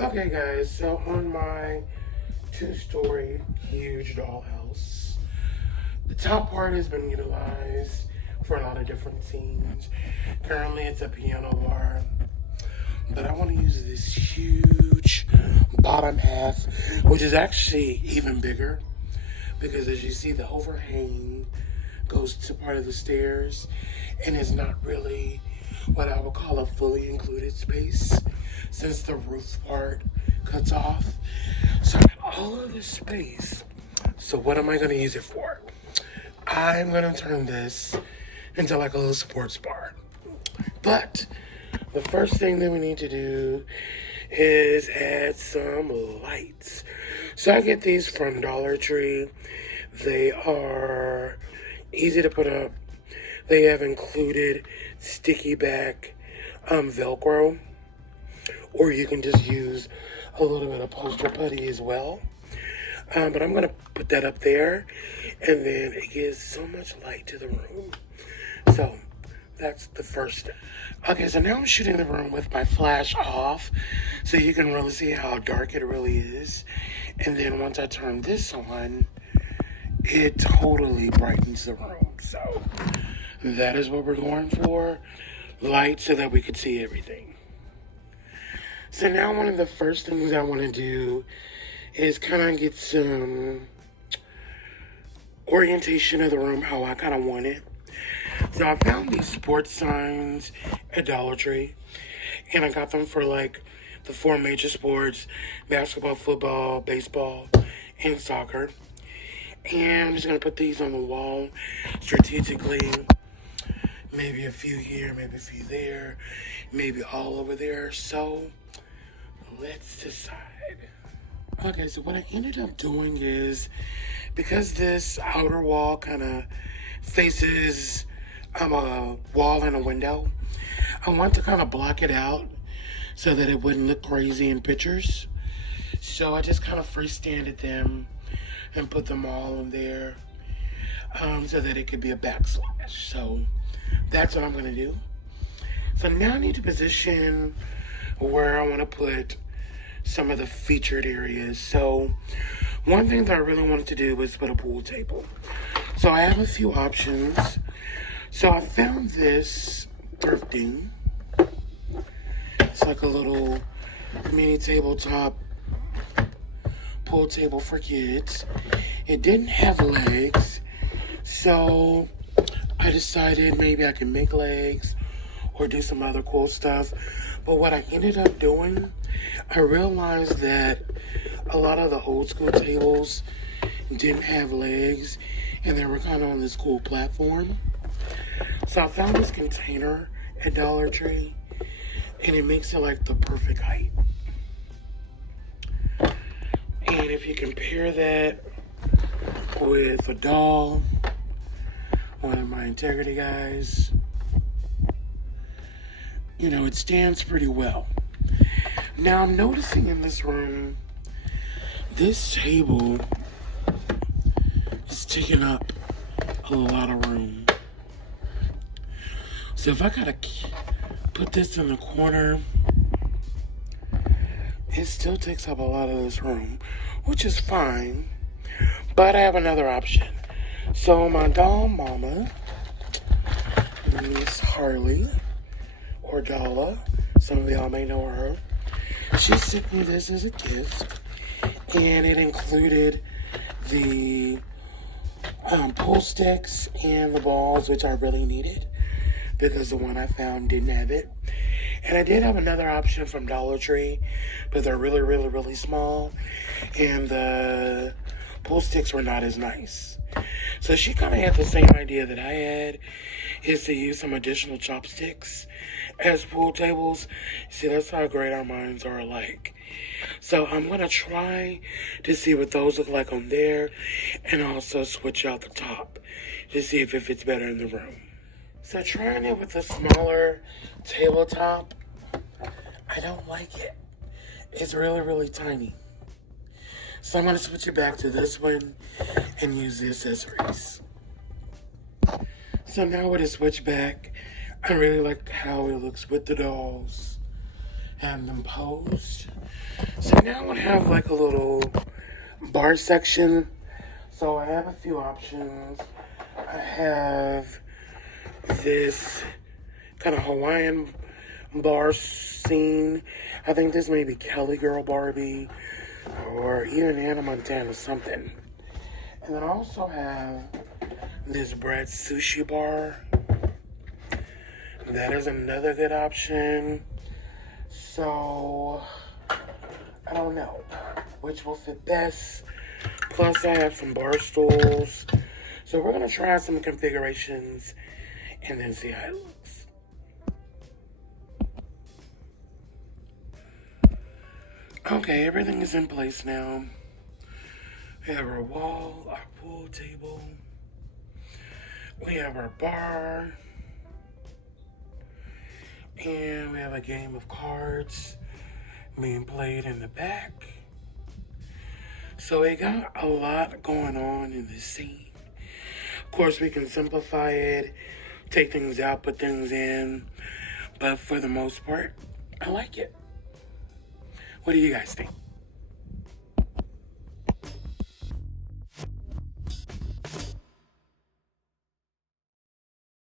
Okay guys, so on my two-story huge dollhouse, the top part has been utilized for a lot of different scenes. Currently it's a piano bar, but I want to use this huge bottom half, which is actually even bigger because as you see the overhang goes to part of the stairs and it's not really what I would call a fully included space since the roof part cuts off. So I got all of this space. So what am I going to use it for? I'm going to turn this into like a little sports bar. But the first thing that we need to do is add some lights. So I get these from Dollar Tree. They are easy to put up. They have included sticky back Velcro, or you can just use a little bit of poster putty as well. But I'm gonna put that up there, and then it gives so much light to the room. So that's the first step. Okay, so now I'm shooting the room with my flash off, so you can really see how dark it really is. And then once I turn this on, it totally brightens the room. So that is what we're going for, light so that we could see everything. So now one of the first things I want to do is kind of get some orientation of the room how I kind of want it. So I found these sports signs at Dollar Tree, and I got them for like the four major sports: basketball, football, baseball, and soccer. And I'm just gonna put these on the wall strategically. Maybe a few here, maybe a few there, maybe all over there. So let's decide. Okay, so what I ended up doing is, because this outer wall kind of faces a wall and a window, I want to kind of block it out so that it wouldn't look crazy in pictures. So I just kind of freestanded them and put them all in there so that it could be a backslash. So that's what I'm going to do. So now I need to position where I want to put some of the featured areas. So one thing that I really wanted to do was put a pool table. So I have a few options. So I found this thrifting. It's like a little mini tabletop pool table for kids. It didn't have legs, so I decided maybe I can make legs or do some other cool stuff. But what I ended up doing, I realized that a lot of the old school tables didn't have legs and they were kind of on this cool platform. So I found this container at Dollar Tree and it makes it like the perfect height. And if you compare that with a doll, one of my integrity guys, you know, it stands pretty well. Now I'm noticing in this room, this table is taking up a lot of room. So if I gotta put this in the corner, it still takes up a lot of this room, which is fine. But I have another option. So my doll mama, Miss Harley, or Dalla, some of y'all may know her, she sent me this as a gift, and it included the pool sticks and the balls, which I really needed because the one I found didn't have it. And I did have another option from Dollar Tree, but they're really, really, really small, and the pool sticks were not as nice. So she kind of had the same idea that I had, is to use some additional chopsticks as pool tables. See, that's how great our minds are alike. So I'm going to try to see what those look like on there and also switch out the top to see if it fits better in the room. So trying it with a smaller tabletop, I don't like it. It's really, really tiny. So I'm going to switch it back to this one and use the accessories. So now with it switched back, I really like how it looks with the dolls have them posed. So now I'm gonna have like a little bar section. So I have a few options. I have this kind of Hawaiian bar scene. I think this may be Kelly Girl Barbie or even Hannah Montana something. And then I also have this bread sushi bar. That is another good option. So I don't know which will fit best. Plus I have some bar stools. So we're gonna try some configurations and then see how it looks. Okay, everything is in place now. We have our wall, our pool table. We have our bar. And we have a game of cards being played in the back. So we got a lot going on in this scene. Of course, we can simplify it, take things out, put things in. But for the most part, I like it. What do you guys think?